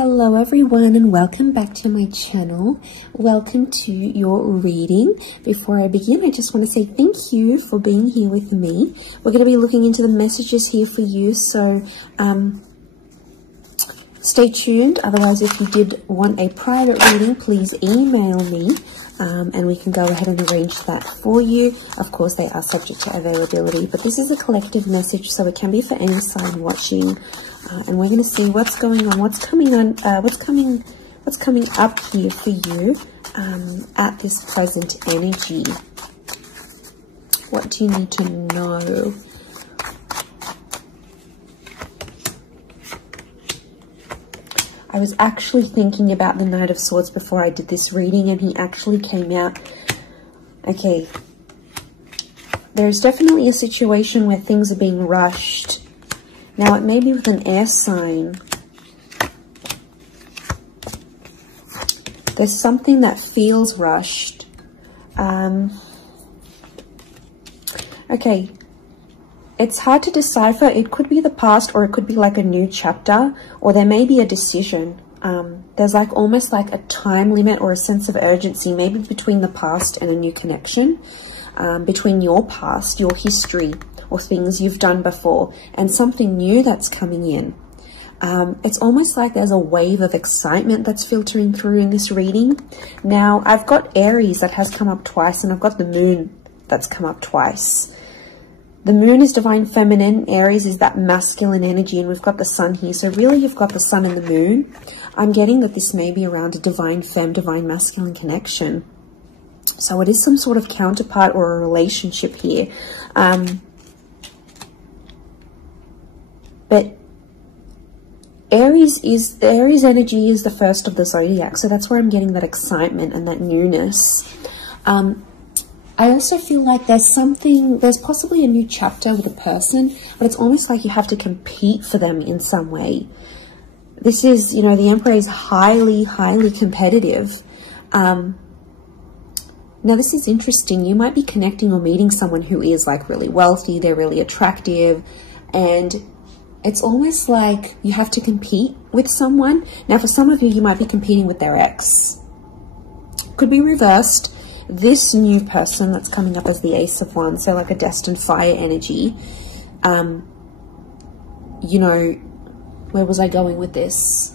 Hello everyone and welcome back to my channel. Welcome to your reading. Before I begin, I just want to say thank you for being here with me. We're going to be looking into the messages here for you, so stay tuned. Otherwise, if you did want a private reading, please email me and we can go ahead and arrange that for you. Of course, they are subject to availability, but this is a collective message, so it can be for any sign watching. And we're going to see what's going on, what's coming up here for you at this present energy. What do you need to know? I was actually thinking about the Knight of Swords before I did this reading, and he actually came out. Okay, there's definitely a situation where things are being rushed. Now, it may be with an air sign. There's something that feels rushed. Okay, it's hard to decipher. It could be the past, or it could be like a new chapter, or there may be a decision. There's like almost like a time limit or a sense of urgency, maybe between the past and a new connection, between your past, your history, or things you've done before, and something new that's coming in. It's almost like there's a wave of excitement that's filtering through in this reading. Now, I've got Aries that has come up twice, and I've got the Moon that's come up twice. The Moon is divine feminine, Aries is that masculine energy, and we've got the Sun here. So really, you've got the Sun and the Moon. I'm getting that this may be around a divine femme, divine masculine connection. So it is some sort of counterpart or a relationship here. But Aries energy is the first of the zodiac, so that's where I'm getting that excitement and that newness. I also feel like there's possibly a new chapter with a person, but it's almost like you have to compete for them in some way. This is, you know, the Emperor is highly, highly competitive. Now, this is interesting. You might be connecting or meeting someone who is like really wealthy, they're really attractive, and it's almost like you have to compete with someone. Now, for some of you, you might be competing with their ex. Could be reversed. This new person that's coming up as the Ace of Wands, so like a destined fire energy. You know, where was I going with this?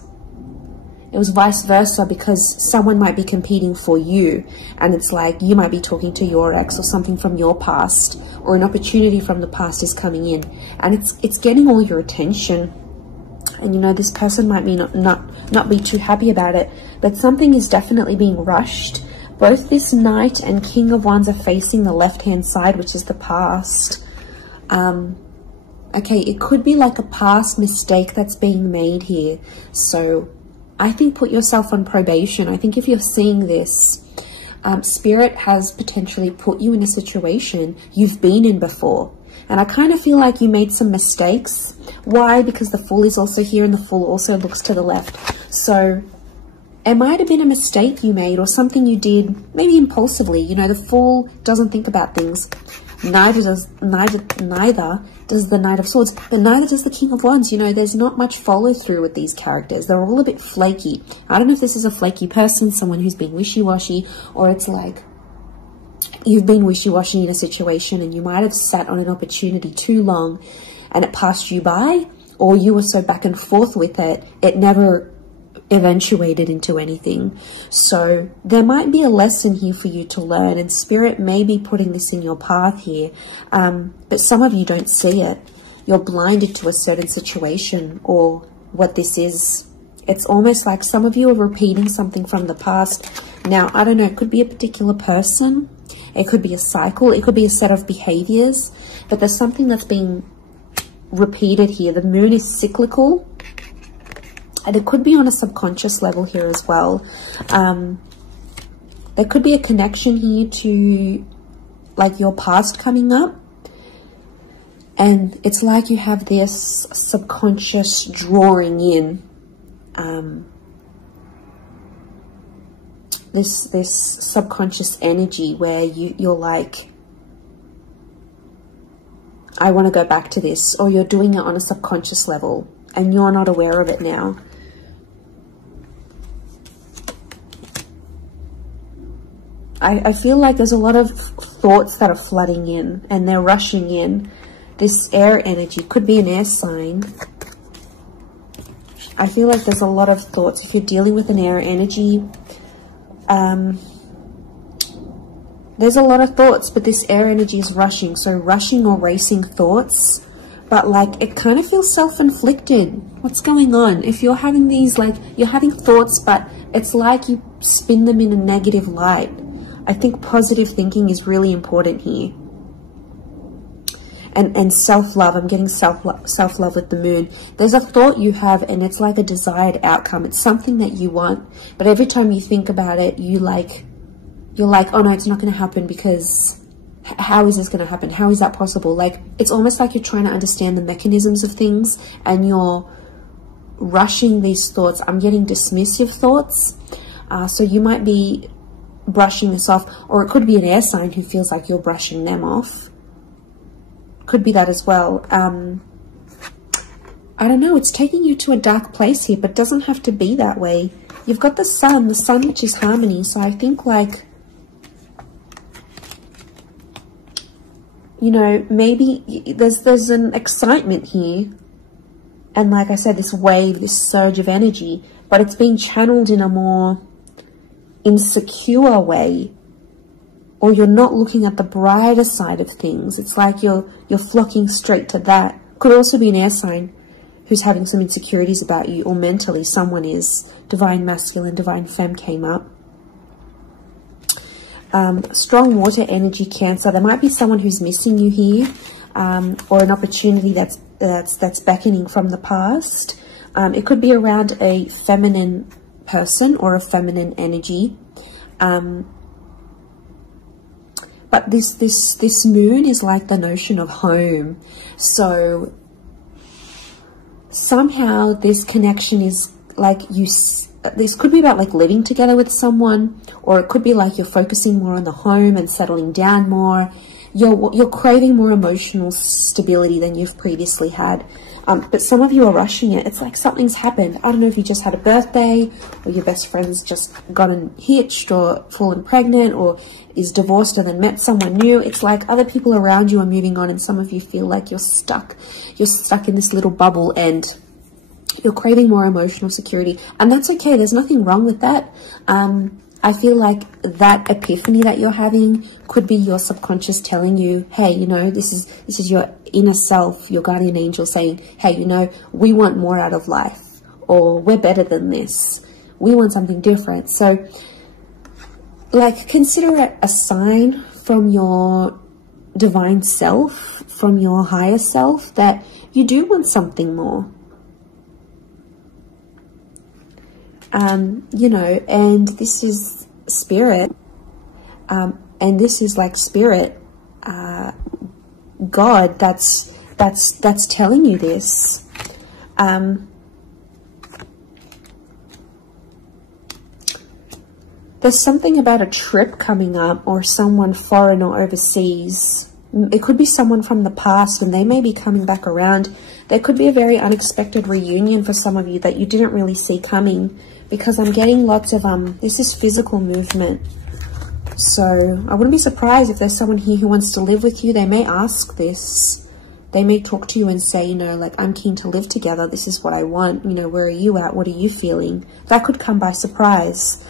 It was vice versa, because someone might be competing for you, and it's like you might be talking to your ex or something from your past, or an opportunity from the past is coming in, and it's getting all your attention. And you know, this person might be not be too happy about it, but something is definitely being rushed. Both this Knight and King of Wands are facing the left-hand side, which is the past. Okay, it could be like a past mistake that's being made here. So I think put yourself on probation. I think if you're seeing this, Spirit has potentially put you in a situation you've been in before. And I kind of feel like you made some mistakes. Why? Because the Fool is also here, and the Fool also looks to the left. So it might have been a mistake you made, or something you did maybe impulsively. You know, the Fool doesn't think about things. Neither does the Knight of Swords, but neither does the King of Wands. You know, there's not much follow through with these characters. They're all a bit flaky. I don't know if this is a flaky person, someone who's being wishy-washy, or it's like you've been wishy-washy in a situation and you might have sat on an opportunity too long and it passed you by, or you were so back and forth with it, it never eventuated into anything. So there might be a lesson here for you to learn, and Spirit may be putting this in your path here, but some of you don't see it. You're blinded to a certain situation or what this is. It's almost like some of you are repeating something from the past. Now, I don't know, it could be a particular person, it could be a cycle, it could be a set of behaviors, but there's something that's being repeated here. The Moon is cyclical, and it could be on a subconscious level here as well. There could be a connection here to like your past coming up. And it's like you have this subconscious drawing in. This subconscious energy where you're like, I want to go back to this, or you're doing it on a subconscious level and you're not aware of it now. I feel like there's a lot of thoughts that are flooding in and they're rushing in. This air energy could be an air sign. I feel like there's a lot of thoughts. If you're dealing with an air energy, there's a lot of thoughts, but this air energy is rushing. So rushing or racing thoughts, but like it kind of feels self-inflicted. What's going on? If you're having these, like, you're having thoughts, but it's like you spin them in a negative light. I think positive thinking is really important here. And self-love. I'm getting self-love with the moon. There's a thought you have and it's like a desired outcome. It's something that you want, but every time you think about it, you're like, oh no, it's not going to happen, because how is this going to happen? How is that possible? Like, it's almost like you're trying to understand the mechanisms of things and you're rushing these thoughts. I'm getting dismissive thoughts. So you might be brushing this off, or it could be an air sign who feels like you're brushing them off. Could be that as well. I don't know. It's taking you to a dark place here, but it doesn't have to be that way. You've got the sun which is harmony. So I think, like, you know, maybe there's an excitement here. And like I said, this wave, this surge of energy, but it's being channeled in a more insecure way. Or you're not looking at the brighter side of things. It's like you're flocking straight to that. Could also be an air sign who's having some insecurities about you, or mentally someone is. Divine masculine, divine femme came up. Strong water energy, Cancer. There might be someone who's missing you here, or an opportunity that's beckoning from the past. It could be around a feminine person or a feminine energy. But this moon is like the notion of home. So somehow this connection is like this could be about like living together with someone, or it could be like you're focusing more on the home and settling down more. You're craving more emotional stability than you've previously had. But some of you are rushing it. It's like something's happened. I don't know if you just had a birthday, or your best friend's just gotten hitched or fallen pregnant, or is divorced and then met someone new. It's like other people around you are moving on, and some of you feel like you're stuck. You're stuck in this little bubble and you're craving more emotional security. And that's okay. There's nothing wrong with that. I feel like that epiphany that you're having could be your subconscious telling you, hey, you know, this is your inner self, your guardian angel saying, hey, you know, we want more out of life, or we're better than this. We want something different. So, like, consider it a sign from your divine self, from your higher self, that you do want something more. You know, and this is spirit, and this is like spirit, God, that's telling you this. There's something about a trip coming up, or someone foreign or overseas. It could be someone from the past and they may be coming back around. There could be a very unexpected reunion for some of you that you didn't really see coming, because I'm getting lots of, this is physical movement. So I wouldn't be surprised if there's someone here who wants to live with you. They may ask this. They may talk to you and say, you know, like, I'm keen to live together. This is what I want. You know, where are you at? What are you feeling? That could come by surprise.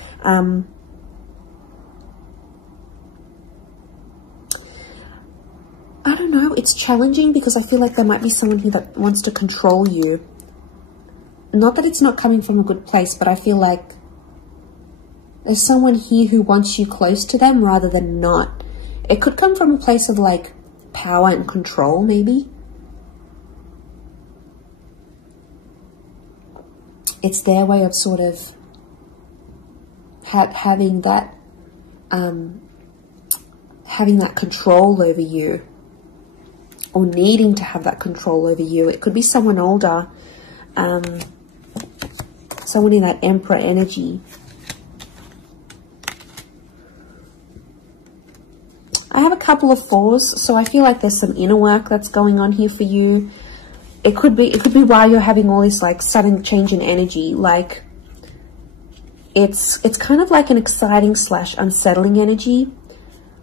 I don't know. It's challenging because I feel like there might be someone here that wants to control you. Not that it's not coming from a good place, but I feel like there's someone here who wants you close to them rather than not. It could come from a place of like power and control, maybe. It's their way of sort of having that control over you, or needing to have that control over you. It could be someone older, someone in that Emperor energy. I have a couple of fours, so I feel like there's some inner work that's going on here for you. It could be while you're having all this like sudden change in energy, like It's kind of like an exciting / unsettling energy,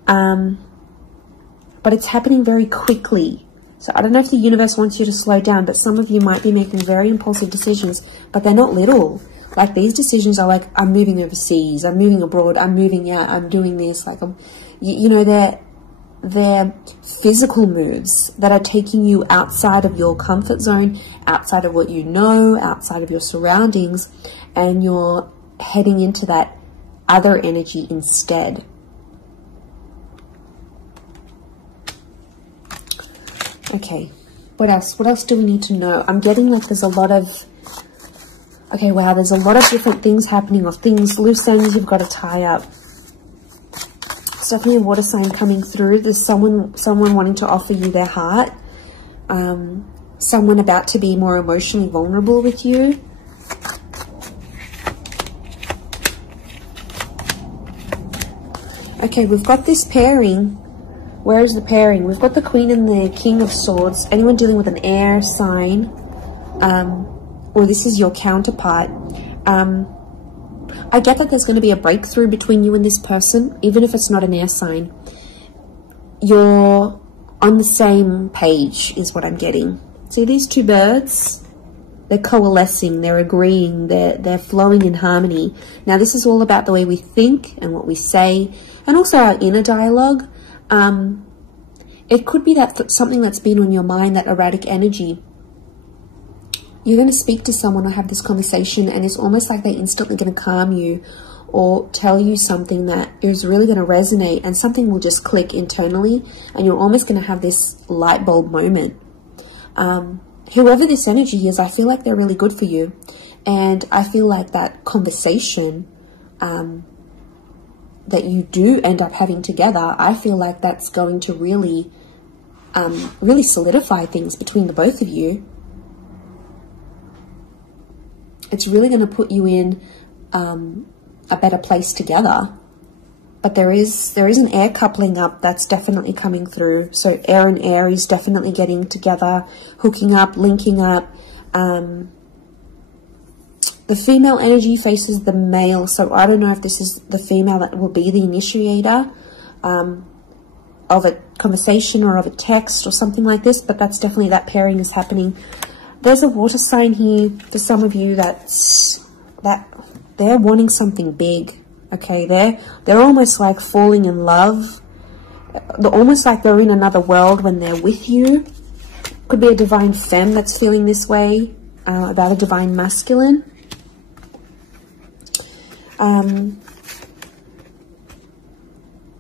but it's happening very quickly. So I don't know if the universe wants you to slow down, but some of you might be making very impulsive decisions, but they're not little. Like, these decisions are like, I'm moving overseas, I'm moving abroad, I'm moving out, I'm doing this. Like, you know, they're physical moves that are taking you outside of your comfort zone, outside of what you know, outside of your surroundings, and you're heading into that other energy instead. Okay, what else? What else do we need to know? I'm getting like there's a lot of... Okay, wow, there's a lot of different things happening, of things, loose ends you've got to tie up. It's definitely a water sign coming through. There's someone wanting to offer you their heart. Someone about to be more emotionally vulnerable with you. Okay, we've got this pairing. Where is the pairing? We've got the Queen and the King of Swords. Anyone dealing with an air sign, or this is your counterpart. I get that there's going to be a breakthrough between you and this person, even if it's not an air sign. You're on the same page, is what I'm getting. See these two birds? They're coalescing, they're agreeing, they're flowing in harmony. Now, this is all about the way we think and what we say, and also our inner dialogue. It could be that something that's been on your mind, that erratic energy. You're going to speak to someone or have this conversation, and it's almost like they're instantly going to calm you or tell you something that is really going to resonate, and something will just click internally, and you're almost going to have this light bulb moment. Whoever this energy is, I feel like they're really good for you, and I feel like that conversation that you do end up having together, I feel like that's going to really solidify things between the both of you. It's really going to put you in a better place together. But there is an air coupling up that's definitely coming through. So air and Aries definitely getting together, hooking up, linking up. The female energy faces the male, so I don't know if this is the female that will be the initiator of a conversation or of a text or something like this, but that's definitely, that pairing is happening. There's a water sign here for some of you that they're wanting something big. Okay, they're almost like falling in love. They're almost like they're in another world when they're with you. Could be a divine femme that's feeling this way about a divine masculine.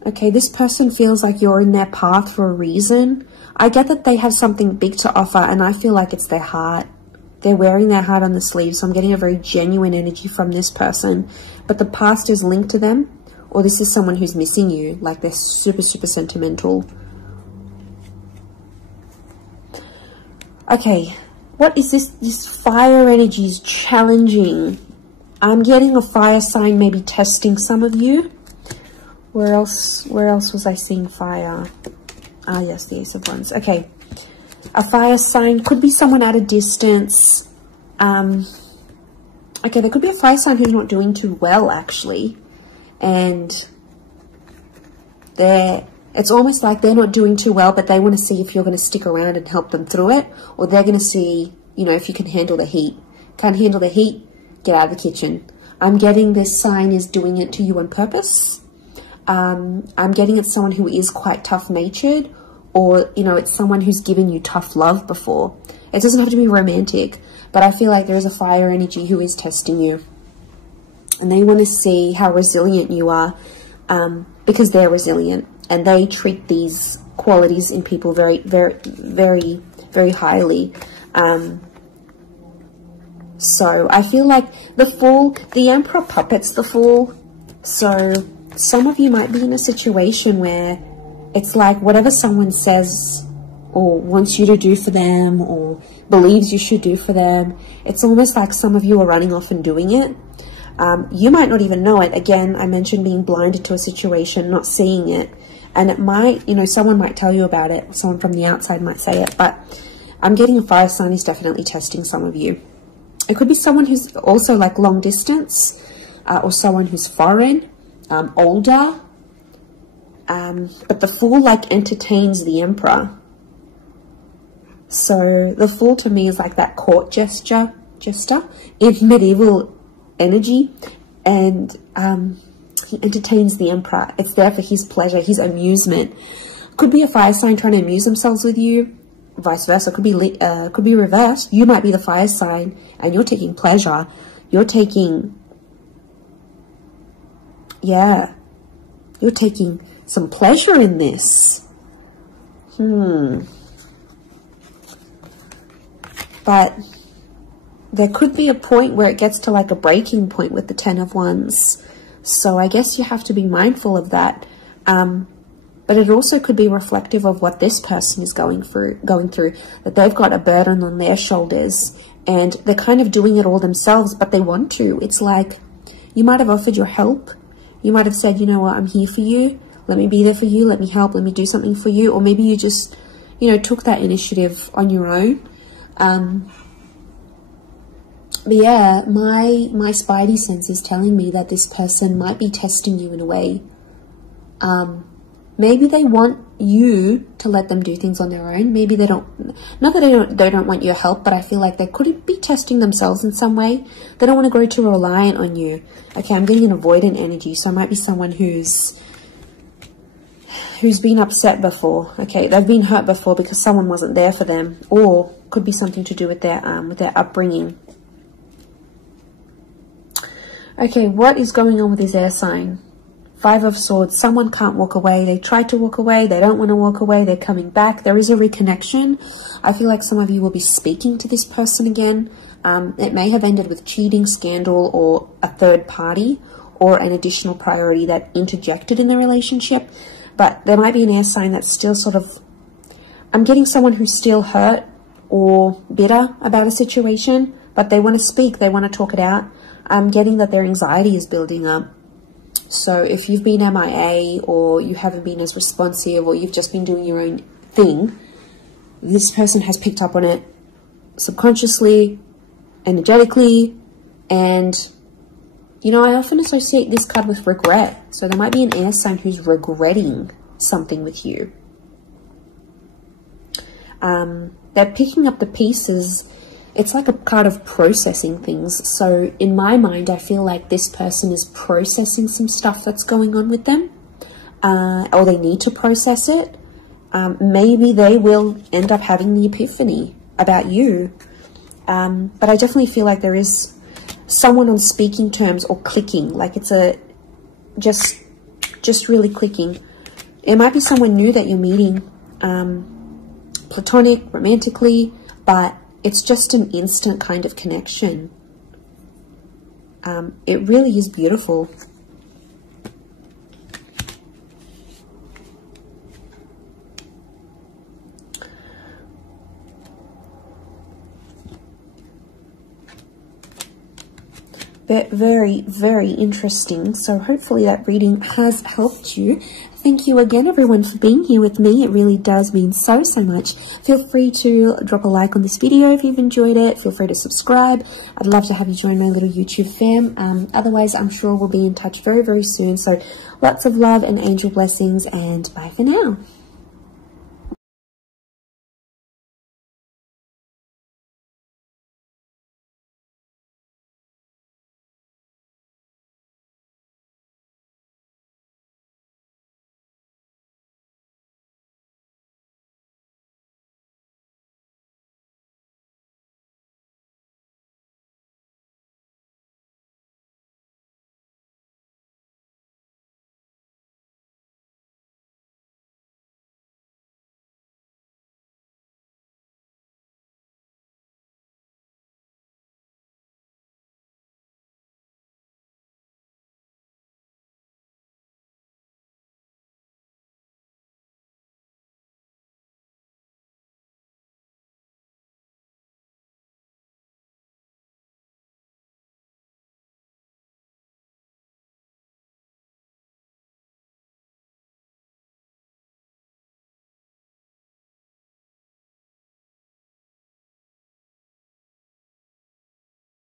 Okay, this person feels like you're in their path for a reason. I get that they have something big to offer, and I feel like it's their heart. They're wearing their heart on the sleeve, so I'm getting a very genuine energy from this person. But the past is linked to them, or this is someone who's missing you, like they're super, super sentimental. Okay, what is this? This fire energy is challenging. I'm getting a fire sign maybe testing some of you. Where else was I seeing fire? Ah, yes, the Ace of Wands. Okay. A fire sign could be someone at a distance. Okay, there could be a fire sign who's not doing too well, actually. And it's almost like they're not doing too well, but they want to see if you're going to stick around and help them through it. Or they're going to see, you know, if you can handle the heat. Can't handle the heat? Get out of the kitchen. I'm getting this sign is doing it to you on purpose. I'm getting it's someone who is quite tough-natured, or, you know, it's someone who's given you tough love before. It doesn't have to be romantic, but I feel like there is a fire energy who is testing you. And they want to see how resilient you are, because they're resilient. And they treat these qualities in people very, very, very, very highly. So I feel like the Fool, the Emperor puppets the Fool. So some of you might be in a situation where it's like whatever someone says or wants you to do for them or believes you should do for them, it's almost like some of you are running off and doing it. You might not even know it. Again, I mentioned being blinded to a situation, not seeing it. And it might, you know, someone might tell you about it. Someone from the outside might say it. But I'm getting a fire sign is definitely testing some of you. It could be someone who's also like long distance. or someone who's foreign, older. But the Fool like entertains the Emperor. So the Fool to me is like that court jester in medieval energy, and he entertains the Emperor. It's there for his pleasure, his amusement. Could be a fire sign trying to amuse themselves with you, vice versa. Could be reversed. You might be the fire sign and you're taking pleasure. You're taking, yeah, you're taking some pleasure in this. But there could be a point where it gets to like a breaking point with the Ten of Wands. So I guess you have to be mindful of that. But it also could be reflective of what this person is going through, that they've got a burden on their shoulders and they're kind of doing it all themselves, but they want to. It's like you might have offered your help. You might have said, you know what, I'm here for you. Let me be there for you. Let me help. Let me do something for you. Or maybe you just, you know, took that initiative on your own. But yeah, my spidey sense is telling me that this person might be testing you in a way. Maybe they want you to let them do things on their own. Maybe they don't, not that they don't want your help, but I feel like they could be testing themselves in some way. They don't want to grow too reliant on you. Okay, I'm getting an avoidant energy, so it might be someone who's been upset before. Okay, they've been hurt before because someone wasn't there for them, or could be something to do with their upbringing. Okay, what is going on with this air sign? Five of Swords. Someone can't walk away. They tried to walk away. They don't want to walk away. They're coming back. There is a reconnection. I feel like some of you will be speaking to this person again. It may have ended with cheating, scandal, or a third party, or an additional priority that interjected in the relationship. But there might be an air sign that's still sort of... I'm getting someone who's still hurt or bitter about a situation, but they want to speak. They want to talk it out. I'm getting that their anxiety is building up. So if you've been MIA, or you haven't been as responsive, or you've just been doing your own thing, this person has picked up on it subconsciously, energetically, and, you know, I often associate this card with regret. So there might be an air sign who's regretting something with you. They're picking up the pieces. It's like a card of processing things. So in my mind, I feel like this person is processing some stuff that's going on with them, or they need to process it. Maybe they will end up having the epiphany about you. But I definitely feel like there is someone on speaking terms or clicking, like it's a just really clicking. It might be someone new that you're meeting, platonic, romantically, but it's just an instant kind of connection. It really is beautiful. Very, very interesting. So hopefully that reading has helped you. Thank you again, everyone, for being here with me. It really does mean so much. Feel free to drop a like on this video if you've enjoyed it. Feel free to subscribe. I'd love to have you join my little YouTube fam. Otherwise, I'm sure we'll be in touch very, very soon. So lots of love and angel blessings, and bye for now.